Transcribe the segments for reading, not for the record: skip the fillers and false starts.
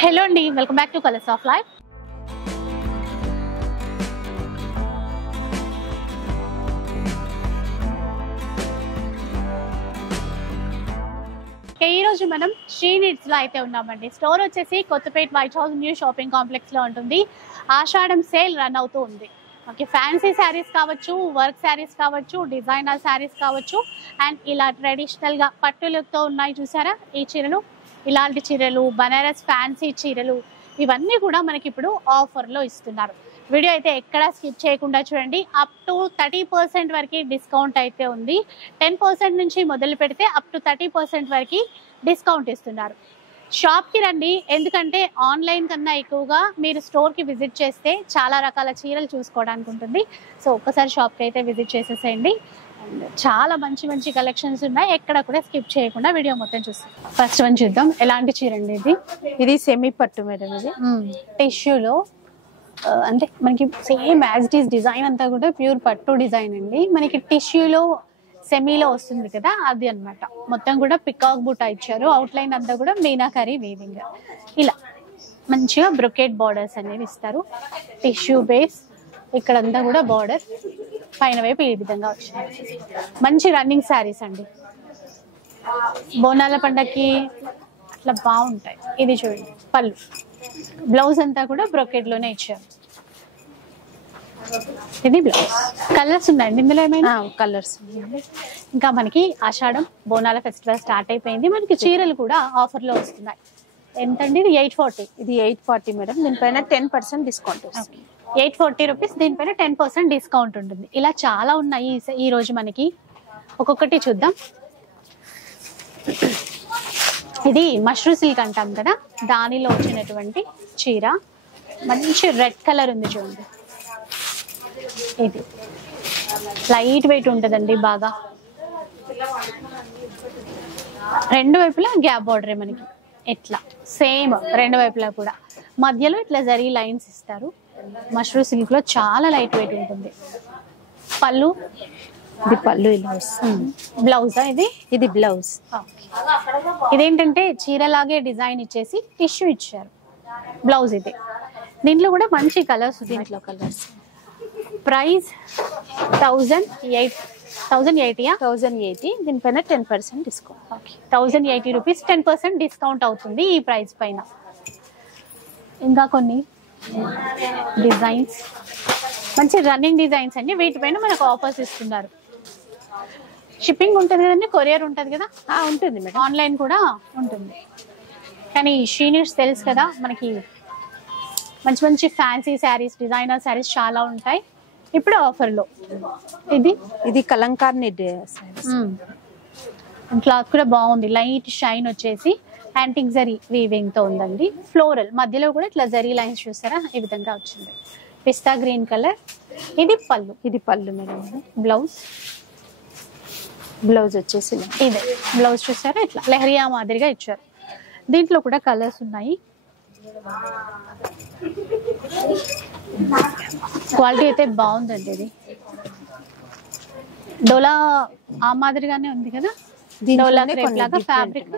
Hello and welcome back to Colors of Life. ఈ రోజు మనం శ్రీ నీడ్స్ లో అయితే ఉన్నామండి. స్టోర్ వచ్చేసి Kothapeta White House new shopping complex లో ఉంటుంది. ఆషాఢం సేల్ రన్ అవుతూ ఉంది. ఓకే, ఫ్యాన్సీ శారీస్ కావచ్చు, వర్క్ శారీస్ కావచ్చు, డిజైనర్ శారీస్ కావచ్చు, అండ్ ఇలా ట్రెడిషనల్ గా పట్టులతో ఉన్నాయి చూసారా ఈ చీరలు. ఇలాంటి చీరలు, బనారస్ ఫ్యాన్సీ చీరలు, ఇవన్నీ కూడా మనకి ఇప్పుడు ఆఫర్లో ఇస్తున్నారు. వీడియో అయితే ఎక్కడా స్కిప్ చేయకుండా చూడండి. అప్ టు 30% వరకు డిస్కౌంట్ అయితే ఉంది. 10% నుంచి మొదలు పెడితే అప్ టు 30% వరకు డిస్కౌంట్ ఇస్తున్నారు. షాప్కి రండి, ఎందుకంటే ఆన్లైన్ కన్నా ఎక్కువగా మీరు స్టోర్కి విజిట్ చేస్తే చాలా రకాల చీరలు చూసుకోవడానికి ఉంటుంది. సో ఒక్కసారి షాప్కి అయితే విజిట్ చేసేసేయండి. అండ్ చాలా మంచి మంచి కలెక్షన్స్ ఉన్నాయి. ఎక్కడ కూడా స్కిప్ చేయకుండా వీడియో మొత్తం చూస్తాం. ఫస్ట్ వన్ చూద్దాం. ఎలాంటి చీర అండి ఇది సెమీ పట్టు మేడం. ఇది టిష్యూలో అంటే మనకి same as it is design అంతా కూడా ప్యూర్ పట్టు డిజైన్ అండి. మనకి టిష్యూలో సెమీలో వస్తుంది కదా, అది అన్నమాట. మొత్తం కూడా పికాక్ బూటా ఇచ్చారు. అవుట్లైన్ అంతా కూడా మీనాకరీ వీవింగ్. ఇలా మంచిగా బ్రొకెట్ బార్డర్స్ అనేవి ఇస్తారు. టిష్యూ బేస్, ఇక్కడంతా కూడా బార్డర్, పైన వైపు ఈ విధంగా వచ్చింది. మంచి రన్నింగ్ శారీస్ అండి. బోనాల పండగకి అట్లా బాగుంటాయి. ఇది చూడండి పళ్ళు, బ్లౌజ్ అంతా కూడా బ్రొకెట్ లోనే ఇచ్చారు. ఇది బ్లౌజ్. కలర్స్ ఉన్నాయండి ఇందులో ఏమైనా? కలర్స్. ఇంకా మనకి ఆషాఢం బోనాల ఫెస్టివల్ స్టార్ట్ అయిపోయింది. మనకి చీరలు కూడా ఆఫర్ లో వస్తున్నాయి. ఎంతండి ఇది? 840. ఇది 840 మేడం. దీనిపైన 10% డిస్కౌంట్. 840 రూపీస్. దీనిపైన 10% డిస్కౌంట్ ఉంటుంది. ఇలా చాలా ఉన్నాయి ఈ రోజు మనకి. ఒక్కొక్కటి చూద్దాం. ఇది మష్రూమ్ సిల్క్ అంటాం కదా, దానిలో వచ్చినటువంటి చీర. మంచి రెడ్ కలర్ ఉంది చూడండి. ఇది లైట్ వెయిట్ ఉంటుందండి బాగా. రెండు వైపులా గ్యాప్ బార్డరే మనకి. ఇట్లా సేమ్ రెండు వైపులా కూడా మధ్యలో ఇట్లా జరీ లైన్స్ ఇస్తారు. మష్రూమ్ సిల్క్ లో చాలా లైట్ వెయిట్ ఉంటుంది. పళ్ళు, ఇది పళ్ళు ఇలా వస్తుంది. బ్లౌజా ఇది? ఇది బ్లౌజ్. ఇదేంటంటే చీరలాగే డిజైన్ ఇచ్చేసి టిష్యూ ఇచ్చారు. బ్లౌజ్ ఇది. దీంట్లో కూడా మంచి కలర్స్. దీంట్లో కలర్స్. ప్రైస్ 1080. దీనిపైన 10% డిస్కౌంట్. 1080 రూపీస్. 10% డిస్కౌంట్ అవుతుంది ఈ ప్రైస్ పైన. ఇంకా కొన్ని డిజైన్స్, మంచి రన్నింగ్ డిజైన్స్ అండి. వీటిపైన మనకు ఆఫర్స్ ఇస్తున్నారు. షిప్పింగ్ ఉంటుంది కదండి, కొరియర్ ఉంటుంది కదా? ఉంటుంది మేడం. ఆన్లైన్ కూడా ఉంటుంది. కానీ శ్రీ నీడ్స్ తెలుసు కదా మనకి, మంచి మంచి ఫ్యాన్సీ శారీస్, డిజైనర్ శారీస్ చాలా ఉంటాయి ఇప్పుడు ఆఫర్లో. ఇది కలంకారీ క్లాత్ కూడా బాగుంది. లైట్ షైన్ వచ్చేసి యాంటిక్ జరీ వీవింగ్ తో ఉందండి. ఫ్లోరల్ మధ్యలో కూడా ఇట్లా జరీ లైన్స్ చూసారా, ఈ విధంగా వచ్చింది. పిస్తా గ్రీన్ కలర్. ఇది పళ్ళు. ఇది పళ్ళు మేడం. బ్లౌజ్. బ్లౌజ్ వచ్చేసి ఇదే బ్లౌజ్ చూసారా, ఇట్లా లెహరియా మాదిరిగా ఇచ్చారు. దీంట్లో కూడా కలర్స్ ఉన్నాయి. క్వాలిటీ అయితే బాగుందండి. ఇది డోలా ఆ మాదిరిగానే ఉంది కదా, డోలా క్రేప్ లాగా ఫ్యాబ్రిక్.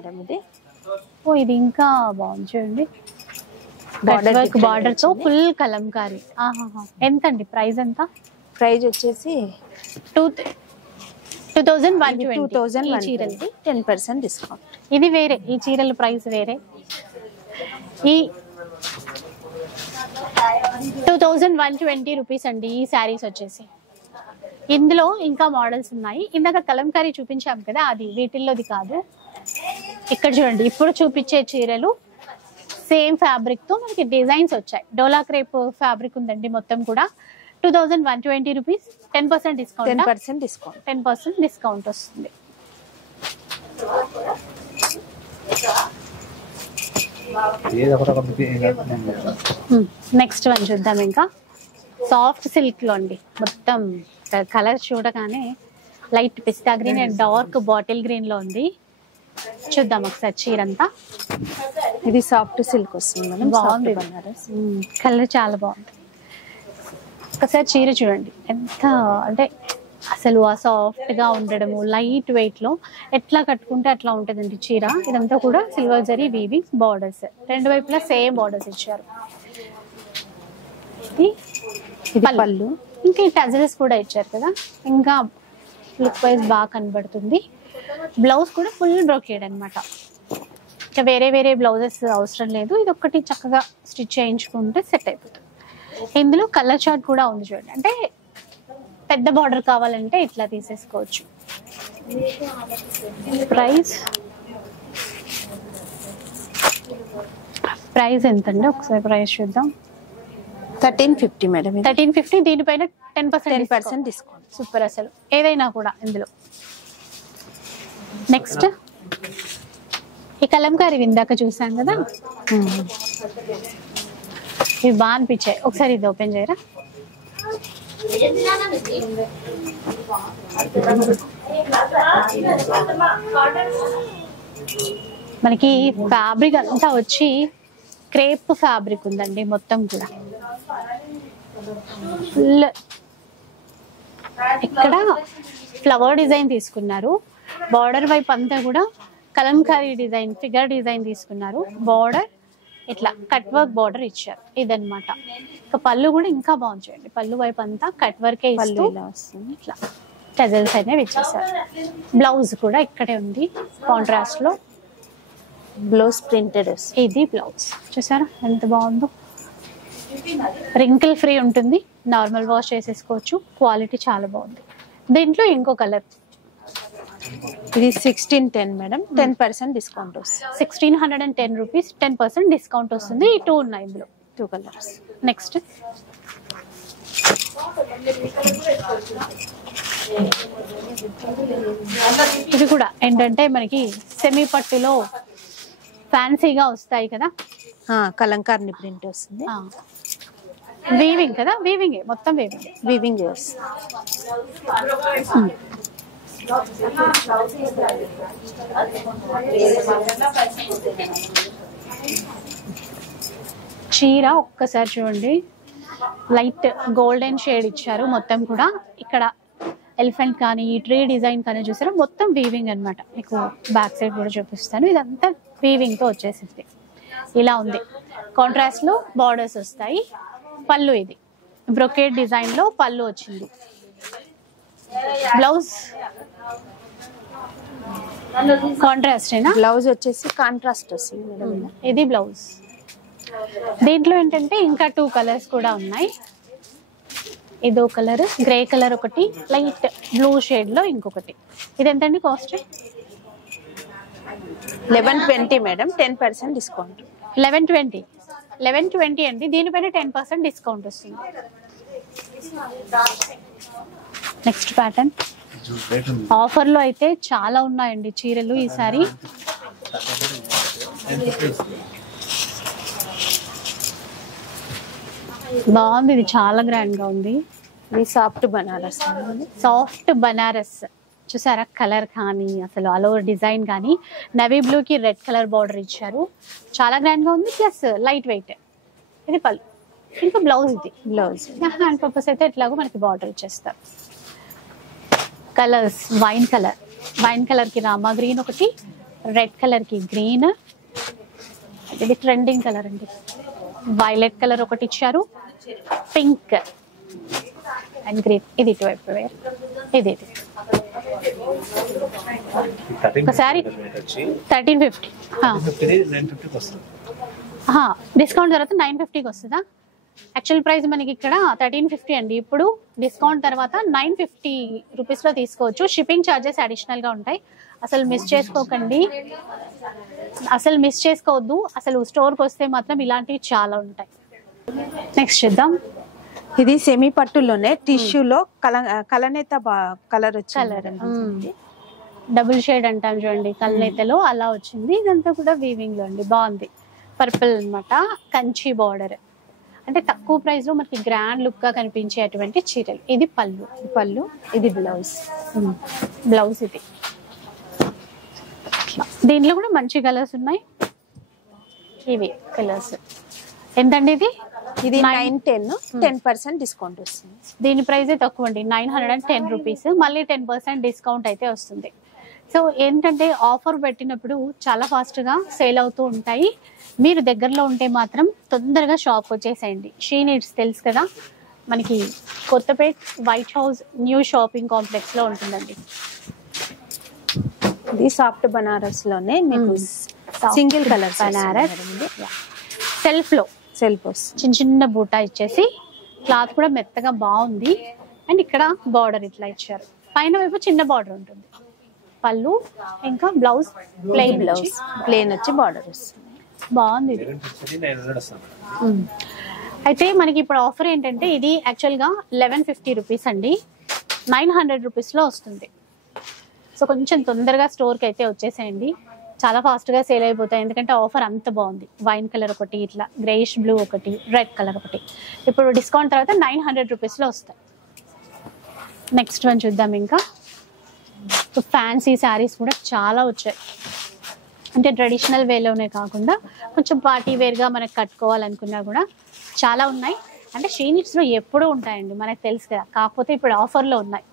ఓ ఇది ఇంకా బాగుంది చూడండి. బార్డర్ తో ఫుల్ కలంకారీ. ఎంత అండి ప్రైస్? ఎంత ప్రైస్ వచ్చేసి 2120. చీరలకి 10% డిస్కౌంట్. ఇది వేరే, ఈ చీరల ప్రైస్ వేరే. ఈ 2120 రూపీస్ అండి ఈ శారీస్ వచ్చేసి. ఇందులో ఇంకా మోడల్స్ ఉన్నాయి. ఇందాక కలంకారీ చూపించాం కదా, అది వీటిల్లోది కాదు. ఇక్కడ చూడండి, ఇప్పుడు చూపించే చీరలు సేమ్ ఫ్యాబ్రిక్ తో మనకి డిజైన్స్ వచ్చాయి. డోలా క్రేప్ ఫ్యాబ్రిక్ ఉందండి మొత్తం కూడా. 2120 రూపీస్. 10% డిస్కౌంట్. 10% డిస్కౌంట్. 10% డిస్కౌంట్ వస్తుంది. నెక్స్ట్ వన్ చూద్దాం. ఇంకా సాఫ్ట్ సిల్క్ లో అండి. మొత్తం కలర్ చూడగానే light pista green and dark bottle green లో ఉంది. చూద్దాం ఒకసారి చీరంతా. ఇది సాఫ్ట్ సిల్క్ వస్తుంది. బాగుంది, కలర్ చాలా బాగుంది. ఒకసారి చీర చూడండి, ఎంత అంటే అసలు ఆ సాఫ్ట్ గా ఉండడము, లైట్ వెయిట్ లో ఎట్లా కట్టుకుంటే అట్లా ఉంటుందండి చీర. ఇదంతా కూడా సిల్వర్ జరీ వీవింగ్ బార్డర్స్, రెండు వైపులా సేమ్ బార్డర్స్ ఇచ్చారు. ఇది పళ్ళు. ఇంకా ఈ టజల్స్ కూడా ఇచ్చారు కదా, ఇంకా లుక్ వైజ్ బాగా కనబడుతుంది. బ్లౌజ్ కూడా ఫుల్ బ్రోకేడ్ అనమాట. ఇంకా వేరే వేరే బ్లౌజెస్ అవసరం లేదు, ఇది ఒక్కటి చక్కగా స్టిచ్ చేయించుకుంటే సెట్ అయిపోతుంది. ఇందులో కలర్ చార్ట్ కూడా ఉంది చూడండి. అంటే పెద్ద బార్డర్ కావాలంటే ఇట్లా తీసేసుకోవచ్చు. ప్రైస్ ఎంతండి ఒకసారి ప్రైస్ చూద్దాం. 1350 మేడం. 1350. దీనిపైన 10% డిస్కౌంట్. సూపర్ అసలు ఏదైనా కూడా ఇందులో. నెక్స్ట్ ఈ కలంకారీ ఇందాక చూసాం కదా, ఇవి బాగా అనిపించాయి. ఒకసారి ఇది ఓపెన్ చేయరా. మనకి ఫ్యాబ్రిక్ అంతా వచ్చి క్రేప్ ఫ్యాబ్రిక్ ఉందండి మొత్తం కూడా. ఫుల్ ఇక్కడ ఫ్లవర్ డిజైన్ తీసుకున్నారు. బార్డర్ వైపు అంతా కూడా కలంకారీ డిజైన్, ఫిగర్ డిజైన్ తీసుకున్నారు. బార్డర్ ఇట్లా కట్ వర్క్ బార్డర్ ఇచ్చారు. ఇదన్నమాట. ఇంకా పళ్ళు కూడా ఇంకా బాగుంది చూడండి. పళ్ళు వైపు అంతా కట్ వర్కే ఇస్తూ ఇట్లా టజల్స్ అనేవి ఇచ్చేసారు. బ్లౌజ్ కూడా ఇక్కడే ఉంది కాంట్రాస్ట్ లో. Blouse printed. ఇది బ్లౌజ్ చూసారా ఎంత బాగుందో. రింకిల్ ఫ్రీ ఉంటుంది, నార్మల్ వాష్ చేసేసుకోవచ్చు. క్వాలిటీ చాలా బాగుంది. దీంట్లో ఇంకో కలర్. ఇది 1610 మేడం. 10% డిస్కౌంట్ వస్తుంది. 1610 రూపీస్, 10% డిస్కౌంట్ వస్తుంది. ఈ 2 ఉన్నాయి ఇందులో, 2 కలర్స్. నెక్స్ట్ ఇది కూడా ఏంటంటే మనకి సెమీ పట్టులో ఫ్యాన్సీగా వస్తాయి కదా, కలంకారీ ప్రింట్ వస్తుంది. వీవింగ్ కదా, వీవింగ్ మొత్తం వీవింగ్ చీర ఒక్కసారి చూడండి. లైట్ గోల్డెన్ షేడ్ ఇచ్చారు మొత్తం కూడా. ఇక్కడ ఎలిఫెంట్ కానీ ట్రీ డిజైన్ కానీ చూసారా, మొత్తం వీవింగ్ అన్నమాట. మీకు బ్యాక్ సైడ్ కూడా చూపిస్తాను. ఇదంతా వీవింగ్ తో వచ్చేసింది. ఇలా ఉంది. కాంట్రాస్ట్ లో బార్డర్స్ వస్తాయి. పళ్ళు ఇది బ్రొకేడ్ డిజైన్ లో పళ్ళు వచ్చింది. బ్లౌజ్ కాంట్రాస్ట్ ఏనా? బ్లౌజ్ వచ్చేసి కాంట్రాస్ట్ వస్తుంది మేడం. ఇది బ్లౌజ్. దీంట్లో ఏంటంటే ఇంకా 2 కలర్స్ కూడా ఉన్నాయి. ఇదో కలర్, గ్రే కలర్ ఒకటి, లైట్ బ్లూ షేడ్ లో ఇంకొకటి. ఇది ఎంతండి కాస్ట్? 1120 మేడం. 10% డిస్కౌంట్. 1120 అండి. దీనిపైన 10% డిస్కౌంట్ వస్తుంది. Next pattern. ఆఫర్ లో అయితే చాలా ఉన్నాయండి చీరలు ఈసారి. బాగుంది, ఇది చాలా గ్రాండ్ గా ఉంది. ఇది సాఫ్ట్ బనారస్. సాఫ్ట్ బనారస్ చూసారా, కలర్ కానీ అసలు ఆల్ ఓవర్ డిజైన్ కానీ. నవీ బ్లూ కి రెడ్ కలర్ బార్డర్ ఇచ్చారు. చాలా గ్రాండ్ గా ఉంది, ప్లస్ లైట్ వెయిట్. ఇది పళ్ళు, ఇంకా బ్లౌజ్. ఇది బ్లౌజ్. హ్యాండ్ పర్పస్ అయితే ఎట్లాగో మనకి బార్డర్ ఇచ్చేస్తారు. కలర్స్ వైన్ కలర్ కి రామా గ్రీన్ ఒకటి, రెడ్ కలర్ కి గ్రీన్, ఇది ట్రెండింగ్ కలర్ అండి. వైలెట్ కలర్ ఒకటి ఇచ్చారు, పింక్ అండ్ గ్రీన్. ఇది ఇటువైపు వేర్. ఇది ఒకసారి 1350. డిస్కౌంట్ తర్వాత 950కి వస్తుందా? యాక్చువల్ ప్రైస్ మనకి ఇక్కడ 1350 అండి. ఇప్పుడు డిస్కౌంట్ తర్వాత 950 రూపీస్ లో తీసుకోవచ్చు. షిప్పింగ్ ఛార్జెస్ అడిషనల్ గా ఉంటాయి. అసలు మిస్ చేసుకోకండి, అసలు మిస్ చేసుకోవద్దు. అసలు స్టోర్కి వస్తే మాత్రం ఇలాంటివి చాలా ఉంటాయి. నెక్స్ట్ చూద్దాం. ఇది సెమీ పట్టులోనే టిష్యూలో కలనేత కలర్ వచ్చింది. డబుల్ షేడ్ అంటాం చూడండి, కలనేతలో అలా వచ్చింది. ఇదంతా కూడా వీవింగ్ లో అండి. బాగుంది. పర్పుల్ అన్నమాట, కంచి బార్డర్. అంటే తక్కువ ప్రైస్ లో మనకి గ్రాండ్ లుక్ గా కనిపించే అటువంటి చీరలు. ఇది పళ్ళు, ఇది బ్లౌజ్. ఇది దీంట్లో కూడా మంచి కలర్స్ ఉన్నాయి. ఇవి కలర్స్ ఎంతండి? ఇది ఇది 910 10% డిస్కౌంట్ వస్తుంది. దీని ప్రైస్ తక్కువ అండి, 910 రూపీస్. మళ్ళీ 10% డిస్కౌంట్ అయితే వస్తుంది. సో ఏంటంటే ఆఫర్ పెట్టినప్పుడు చాలా ఫాస్ట్గా సేల్ అవుతూ ఉంటాయి. మీరు దగ్గరలో ఉంటే మాత్రం తొందరగా షాప్ వచ్చేసేయండి. షీ నీడ్స్ తెలుసు కదా, మనకి Kothapet white House new shopping complex లో ఉంటుందండి. ఇది సాఫ్ట్ బనారస్ లోనే మీకు సింగిల్ కలర్ బనారస్ సెల్ఫ్ చిన్న చిన్న బూటా ఇచ్చేసి క్లాత్ కూడా మెత్తగా బాగుంది. అండ్ ఇక్కడ బార్డర్ ఇట్లా ఇచ్చారు, పైన వైపు చిన్న బార్డర్ ఉంటుంది. పళ్ళు ఇంకా బ్లౌజ్ ప్లెయిన్ వచ్చి బార్డర్ వస్తుంది. బాగుంది ఇది. అయితే మనకి ఇప్పుడు ఆఫర్ ఏంటంటే ఇది యాక్చువల్గా 1150 రూపీస్ అండి, 900 రూపీస్లో వస్తుంది. సో కొంచెం తొందరగా స్టోర్కి అయితే వచ్చేసేయండి, చాలా ఫాస్ట్గా సేల్ అయిపోతాయి. ఎందుకంటే ఆఫర్ అంత బాగుంది. వైన్ కలర్ ఒకటి, ఇట్లా గ్రేష్ బ్లూ ఒకటి, రెడ్ కలర్ ఒకటి. ఇప్పుడు డిస్కౌంట్ తర్వాత 900 రూపీస్లో వస్తాయి. నెక్స్ట్ వన్ చూద్దాం. ఇంకా ఫ్యాన్సీ శారీస్ కూడా చాలా వచ్చాయి. అంటే ట్రెడిషనల్ వేలోనే కాకుండా కొంచెం పార్టీ వేర్గా మనకు కట్టుకోవాలనుకున్నా కూడా చాలా ఉన్నాయి. అంటే షీ నీడ్స్లో ఎప్పుడూ ఉంటాయండి, మనకు తెలుసు కదా. కాకపోతే ఇప్పుడు ఆఫర్లో ఉన్నాయి,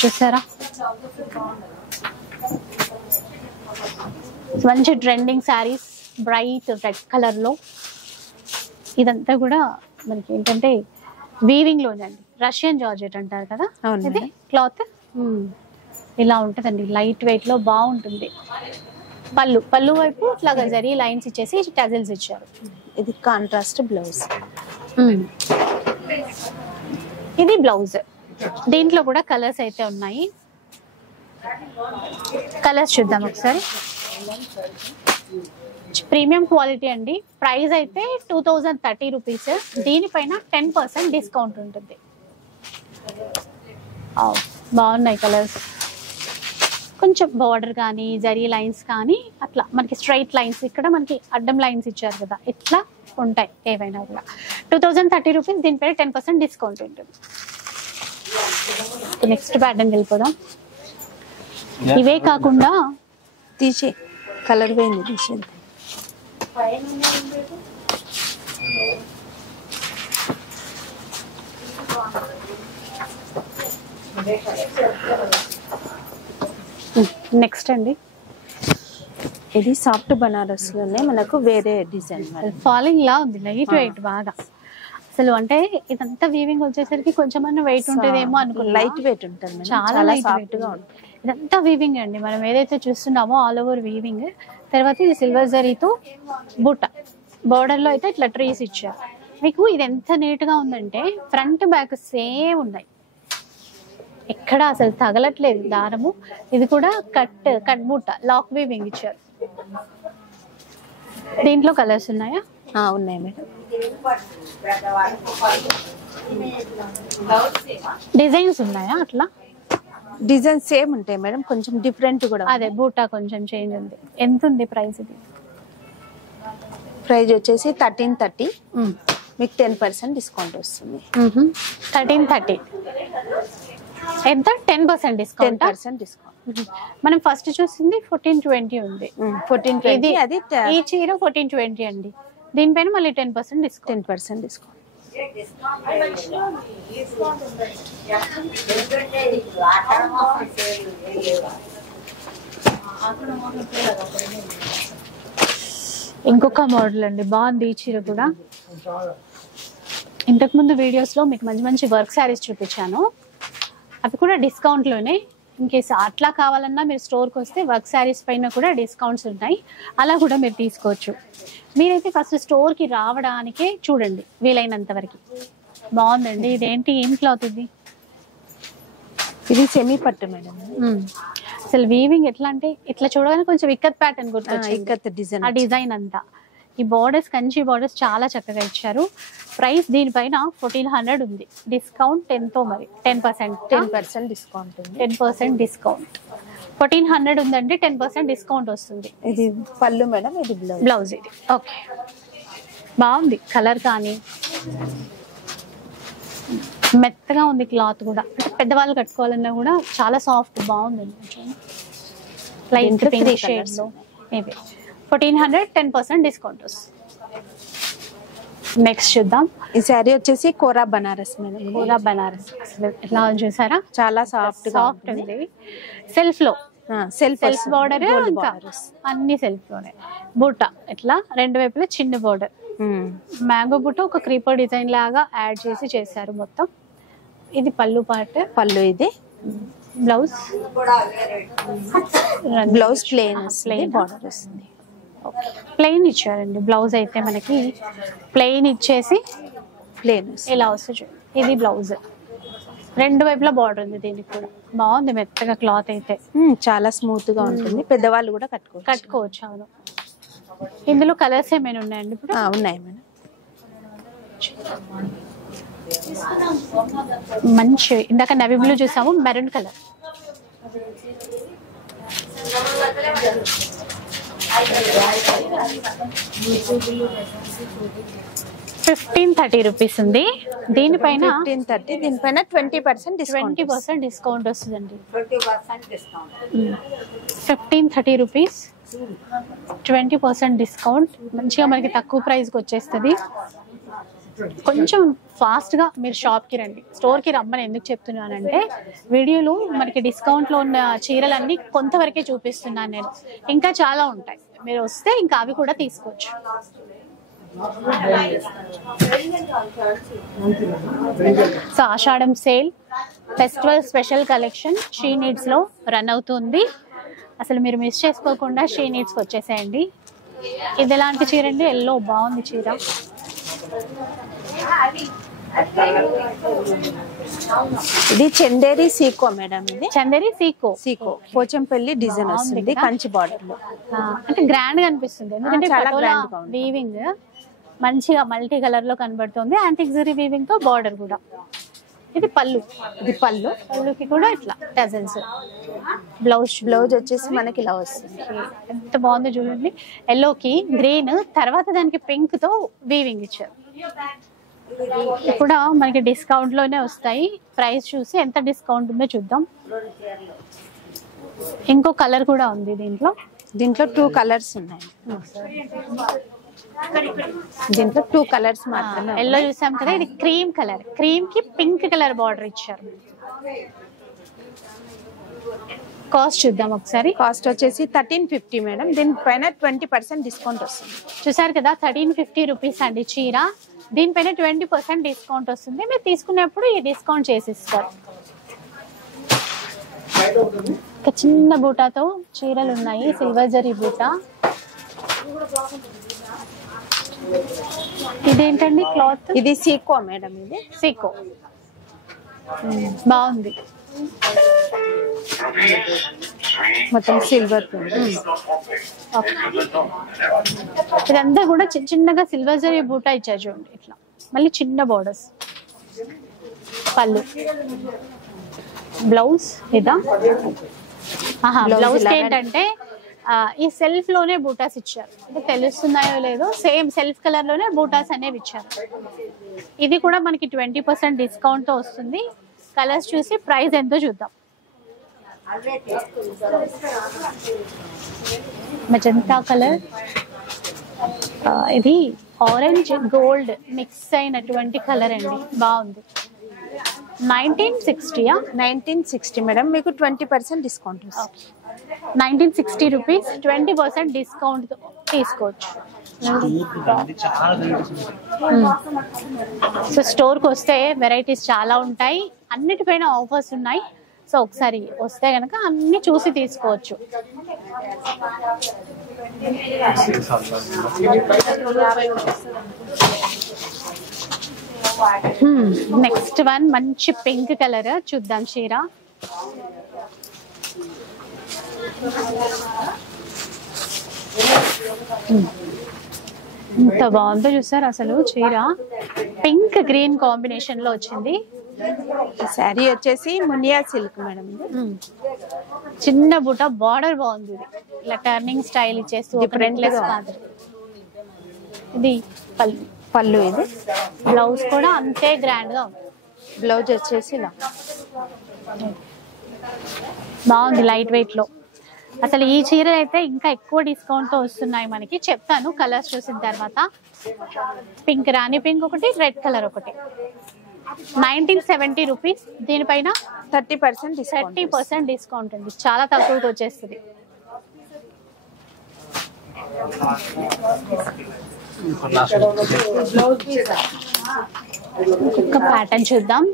చూసారా. మంచి ట్రెండింగ్ శారీస్ బ్రైట్ రెడ్ కలర్లో. ఇదంతా కూడా మనకి ఏంటంటే వీవింగ్లోనండి, రష్యన్ జార్జెట్ అంటారు కదా ఇది క్లాత్. ఇలా ఉంటుందండి, లైట్ వెయిట్లో బాగుంటుంది. పళ్ళు వైపు ఇట్లాగా జరీ లైన్స్ ఇచ్చేసి టజిల్స్ ఇచ్చారు. ఇది కాంట్రాస్ట్ బ్లౌజ్. ఇది బ్లౌజ్. దీంట్లో కూడా కలర్స్ అయితే ఉన్నాయి. కలర్స్ చూద్దాం ఒకసారి. ప్రీమియం క్వాలిటీ అండి. ప్రైస్ అయితే 2030 రూపీస్. దీనిపైన 10% డిస్కౌంట్ ఉంటుంది. బాగున్నాయి కలర్స్. కొంచెం బార్డర్ కానీ జరీ లైన్స్ కానీ అట్లా మనకి స్ట్రైట్ లైన్స్, ఇక్కడ మనకి అడ్డం లైన్స్ ఇచ్చారు కదా, ఇట్లా ఉంటాయి ఏవైనా కూడా. 2030 రూపీస్. దీనిపైన 10% డిస్కౌంట్ ఉంటుంది. నెక్స్ట్ ప్యాటర్న్ వెళ్ళిపోదాం. ఇవే కాకుండా తీసే కలర్ పోయింది, తీసేది. నెక్స్ట్ అండి, ఇది సాఫ్ట్ బనారస్ లోనే మనకు వేరే డిజైన్ ఫాలింగ్ లా ఉంది, లైట్ వెయిట్ బాగా. అసలు అంటే ఇదంతా వీవింగ్ వచ్చేసరికి కొంచెం వెయిట్ ఉంటుందేమో అనుకున్నా. లైట్ వెయిట్ ఉంటుంది, చాలా లైట్ వెయిట్ గా ఉంటుంది. ఇదంతా వీవింగ్ అండి, మనం ఏదైతే చూస్తున్నామో ఆల్ ఓవర్ వీవింగ్. తర్వాత ఇది సిల్వర్ జరీతో బూట, బోర్డర్ లో అయితే ఇట్లా ట్రీస్ ఇచ్చారు. మీకు ఇది ఎంత నీట్ గా ఉందంటే ఫ్రంట్ బ్యాక్ సేమ్ ఉన్నాయి, ఎక్కడ అసలు తగలట్లేదు దారము. ఇది కూడా కట్ బూట లాక్ వీవింగ్ ఇచ్చారు. దీంట్లో కలర్స్ ఉన్నాయా? ఉన్నాయి మేడం. డిజైన్స్ ఉన్నాయా? అట్లా డిజైన్ సేమ్ ఉంటాయి మేడం, కొంచెం డిఫరెంట్ కూడా. అదే బూటా కొంచెం చేంజ్ ఉంది. ఎంత ఉంది ప్రైస్? ఇది ప్రైస్ వచ్చేసి 1330. మీకు 10% డిస్కౌంట్ వస్తుంది. 1330. ఎంత? 10% డిస్కౌంట్. 10% డిస్కౌంట్. మనం ఫస్ట్ చూసింది 1420 ఉంది. 1420. అది ఈ చీర 1420 అండి. దీనిపైన మళ్ళీ 10% డిస్కౌంట్. 10% డిస్కౌంట్. ఇంకొక మోడల్ అండి, బాగుంది ఈ చీర కూడా. ఇంతకుముందు వీడియోస్లో మీకు మంచి మంచి వర్క్ శారీస్ చూపించాను, అవి కూడా డిస్కౌంట్లోనే. ఇన్కేస్ అట్లా కావాలన్నా మీరు స్టోర్కి వస్తే వర్క్ శారీస్ పైన కూడా డిస్కౌంట్స్ ఉన్నాయి, అలా కూడా మీరు తీసుకోవచ్చు. మీరైతే ఫస్ట్ స్టోర్కి రావడానికే చూడండి వీలైనంత వరకు. బాగుందండి. ఇదేంటి, ఏం క్లాత్ ఇది? ఇది సెమీ పట్టు మేడం. అసలు వీవింగ్ ఎట్లా అంటే ఇట్లా చూడగానే కొంచెం ఇక్కత్ ప్యాటర్న్ గుర్తొచ్చింది. ఇక్కత్ డిజైన్, ఆ డిజైన్ అంతా. ఈ బార్డర్స్ కంచి బార్డర్స్ చాలా చక్కగా ఇచ్చారు. ప్రైస్ దీనిపైన 1400 ఉంది. డిస్కౌంట్ ఎంతో మరి 10% డిస్కౌంట్ ఉంది. 10% డిస్కౌంట్. 1400 ఉందండి, 10% డిస్కౌంట్ వస్తుంది. ఇది పళ్ళు మేడం, ఇది బ్లౌజ్. ఇది ఓకే, బాగుంది కలర్ కానీ మెత్తగా ఉంది క్లాత్ కూడా. అంటే పెద్దవాళ్ళు కట్టుకోవాలన్నా కూడా చాలా సాఫ్ట్ బాగుంది. లైట్ పింక్ షేడ్ లో 1400 10% డిస్కౌంట్ వస్తుంది. నెక్స్ట్ చూద్దాం. ఈ శారీ వచ్చేసి కోరా బనారస్ మేడం. పూరా బనారస్ అసలు ఎట్లా ఉంది చూసారా, చాలా సాఫ్ట్ ఉంది. సెల్ఫ్ లో సెల్ఫ్ బార్డర్, అన్ని సెల్ఫ్ లోనే. బూట ఇట్లా రెండు వైపులా చిన్న బార్డర్, మ్యాంగో బూట ఒక క్రీపర్ డిజైన్ లాగా యాడ్ చేసి చేశారు మొత్తం. ఇది పళ్ళు పార్ట్. పళ్ళు ఇది. బ్లౌజ్ ప్లెయిన్ బార్డర్ వస్తుంది. ప్లెయిన్ ఇచ్చారండి బ్లౌజ్ అయితే మనకి. ప్లెయిన్ ఇచ్చేసి ప్లెయిన్ ఇలా వస్తుంది. ఇది బ్లౌజ్, రెండు వైపులా బార్డర్ ఉంది. దీనికి కూడా బాగుంది, మెత్తగా క్లాత్ అయితే చాలా స్మూత్ గా ఉంటుంది. పెద్దవాళ్ళు కూడా కట్టుకోవచ్చు. అవును. ఇందులో కలర్స్ ఏమైనా ఉన్నాయండి ఇప్పుడు? ఉన్నాయి మేడం. మంచి ఇందాక నవీ బ్లూ చూసాము, మెరూన్ కలర్. ₹1530 ఉంది. దీనిపైన 1530, దీనిపైన 20% డిస్కౌంట్ వస్తుందండి. ₹1530, 20% డిస్కౌంట్. మంచిగా మనకి తక్కువ ప్రైస్కి వచ్చేస్తుంది. కొంచెం ఫాస్ట్గా మీరు షాప్కి రండి. స్టోర్కి రమ్మని ఎందుకు చెప్తున్నానంటే, వీడియోలో మనకి డిస్కౌంట్లో ఉన్న చీరలన్నీ కొంతవరకే చూపిస్తున్నాను నేను. ఇంకా చాలా ఉంటాయి, మీరు వస్తే ఇంకా అవి కూడా తీసుకోవచ్చు. So Ashadham sale festival special collection she needs లో రన్ అవుతుంది. అసలు మీరు మిస్ చేసుకోకుండా షీ నీడ్స్కి వచ్చేసేయండి. ఇది ఎలాంటి చీర అండి? ఎల్లో బాగుంది చీర. ఇది చందేరి సీకో మేడం. ఇది చందేరి సీకో పోచంపల్లి డిజైన్ వస్తుంది కంచి బార్డర్ లో. అంటే గ్రాండ్ గా అనిపిస్తుంది, ఎందుకంటే వీవింగ్ మంచిగా మల్టీ కలర్ లో కనబడుతుంది. యాంటిక్ జరీ వీవింగ్ తో బార్డర్ కూడా. ఇది పళ్ళుకి కూడా ఇట్లా టజల్స్. బ్లౌజ్ వచ్చేసి మనకి ఇలా వస్తుంది. ఎంత బాగుంది చూడండి. ఎల్లోకి గ్రీన్, తర్వాత దానికి పింక్ తో వీవింగ్ ఇచ్చారు. కూడా మనకి డిస్కౌంట్ లోనే వస్తాయి. ప్రైస్ చూసి ఎంత డిస్కౌంట్ ఉందో చూద్దాం. ఇంకో కలర్ కూడా ఉంది దీంట్లో. 2 కలర్స్ ఉన్నాయి. దీంట్లో 2 కలర్స్ మాత్రమే. ఎల్లో చూసాం కదా, ఇది క్రీమ్ కలర్. క్రీమ్ కి పింక్ కలర్ బార్డర్ ఇచ్చారు. కాస్ట్ చూద్దాం ఒకసారి. కాస్ట్ వచ్చేసి 1350 మేడం. దీనిపైన 20% డిస్కౌంట్ వస్తుంది. చూసారు కదా, ₹1350 అండి చీర. దీనిపైన 20% డిస్కౌంట్ వస్తుంది. మీరు తీసుకునేప్పుడు ఈ డిస్కౌంట్ చేసిస్తారు. ఒక చిన్న బూటాతో చీరలు ఉన్నాయి, సిల్వర్ జరీ బూటా. ఇదేంటండి క్లాత్? ఇది సీకో మేడం. ఇది సీకో బాగుంది. మొత్తం సిల్వర్. ఇదంతా కూడా చిన్నగా సిల్వర్ జరీ బూటా ఇచ్చారు చూడండి. ఇట్లా మళ్ళీ చిన్న బోర్డర్స్. పళ్ళు, బ్లౌజ్ ఇదా. బ్లౌజ్ ఏంటంటే ఈ సెల్ఫ్ లోనే బూటాస్ ఇచ్చారు. అంటే తెలుస్తున్నాయో లేదో, సేమ్ సెల్ఫ్ కలర్ లోనే బూటాస్ అనేవి ఇచ్చారు. ఇది కూడా మనకి 20% డిస్కౌంట్ తో వస్తుంది. కలర్స్ చూసి ప్రైస్ ఎంతో చూద్దాం. మజంతా కలర్, ఇది ఆరెంజ్ గోల్డ్ మిక్స్ అయినటువంటి కలర్ అండి, బాగుంది. 1960 మేడం. మీకు 20% డిస్కౌంట్. 1960 రూపీస్, 20% డిస్కౌంట్ తీసుకోవచ్చు. సో స్టోర్కి వస్తే వెరైటీస్ చాలా ఉంటాయి, అన్నిటిపైన ఆఫర్స్ ఉన్నాయి. సో ఒకసారి వస్తే కనుక అన్ని చూసి తీసుకోవచ్చు. నెక్స్ట్ వన్ మంచి పింక్ కలర్ చూద్దాం చీర. ఎంత బాగుందో చూసారు అసలు చీర. పింక్ గ్రీన్ కాంబినేషన్ లో వచ్చింది. శారీ వచ్చేసి మునియా సిల్క్ మేడం. చిన్న బుట్ట, బార్డర్ బాగుంది. ఇది ఇలా టర్నింగ్ స్టైల్ ఇచ్చేసి ఇది పళ్ళు. ఇది బ్లౌజ్ కూడా అంతే గ్రాండ్ గా ఉంది. బ్లౌజ్ వచ్చేసి ఇలా బాగుంది, లైట్ వెయిట్ లో. అసలు ఈ చీరలు అయితే ఇంకా ఎక్కువ డిస్కౌంట్ తో వస్తున్నాయి మనకి. చెప్తాను కలర్స్ చూసిన తర్వాత. పింక్, రాణి పింక్ ఒకటి, రెడ్ కలర్ ఒకటి. 1970 రూపీస్. దీనిపైన 30% డిస్కౌంట్ ఉంది. చాలా తక్కువకి వచ్చేస్తుంది. ఒక ప్యాటర్న్ చూద్దాం.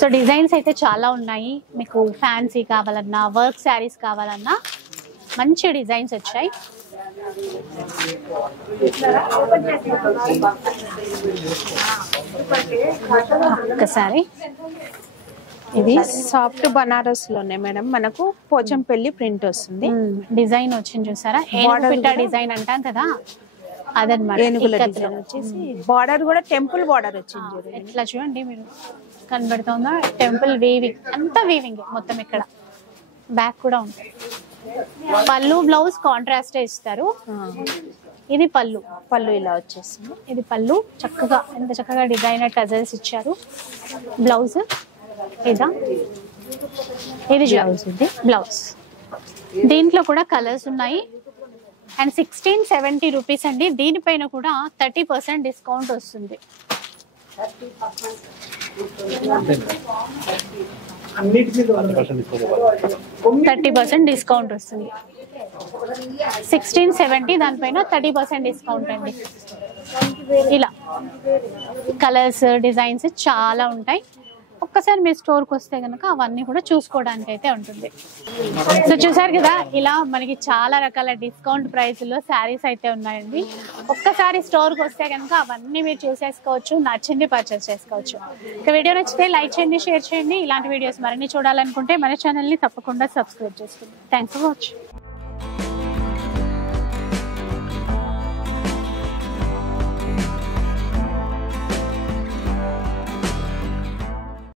సో డిజైన్స్ అయితే చాలా ఉన్నాయి. మీకు ఫ్యాన్సీ కావాలన్నా, వర్క్ శారీస్ కావాలన్నా మంచి డిజైన్స్ వచ్చాయి. ఒక్కసారి ఇది సాఫ్ట్ బనారస్ లోనే మేడం మనకు పోచంపల్లి ప్రింట్ వస్తుంది. డిజైన్ వచ్చింది చూసారా, ఏనుగుపిట్ట డిజైన్ అంటాం కదా అదనమాట. ఏనుగుల డిజైన్ వచ్చేసి బార్డర్ కూడా టెంపుల్ బార్డర్ వచ్చింది. ఎట్లా చూడండి మీరు కనబడుతుందా, టెంపుల్ వీవింగ్, అంతా వీవింగ్ మొత్తం. ఇక్కడ బ్యాక్ కూడా ఉంటుంది. పళ్ళు బ్లౌజ్ కాంట్రాస్ట్ ఇస్తారు. ఇది పళ్ళు ఇలా వచ్చేస్తుంది. ఇది పళ్ళు చక్కగా, ఎంత చక్కగా డిజైనర్ టజల్స్ ఇచ్చారు. బ్లౌజ్ ఇదా, ఇది బ్లౌజ్. ఇది బ్లౌజ్. దీంట్లో కూడా కలర్స్ ఉన్నాయి. అండ్ 1670 రూపీస్ అండి. దీనిపైన కూడా 30% డిస్కౌంట్ వస్తుంది. 30% డిస్కౌంట్ వస్తుంది. 1670, దానిపైన 30% డిస్కౌంట్ అండి. ఇలా కలర్స్, డిజైన్స్ చాలా ఉంటాయి. ఒక్కసారి మీ స్టోర్కి వస్తే కనుక అవన్నీ కూడా చూసుకోవడానికి అయితే ఉంటుంది. సో చూసారు కదా, ఇలా మనకి చాలా రకాల డిస్కౌంట్ ప్రైస్లో శారీస్ అయితే ఉన్నాయండి. ఒక్కసారి స్టోర్కి వస్తే కనుక అవన్నీ మీరు చూసేసుకోవచ్చు, నచ్చింది పర్చేస్ చేసుకోవచ్చు. ఇక వీడియో నచ్చితే లైక్ చేయండి, షేర్ చేయండి. ఇలాంటి వీడియోస్ మరిన్ని చూడాలనుకుంటే మన ఛానల్ని తప్పకుండా సబ్స్క్రైబ్ చేసుకోండి. Thanks for watching.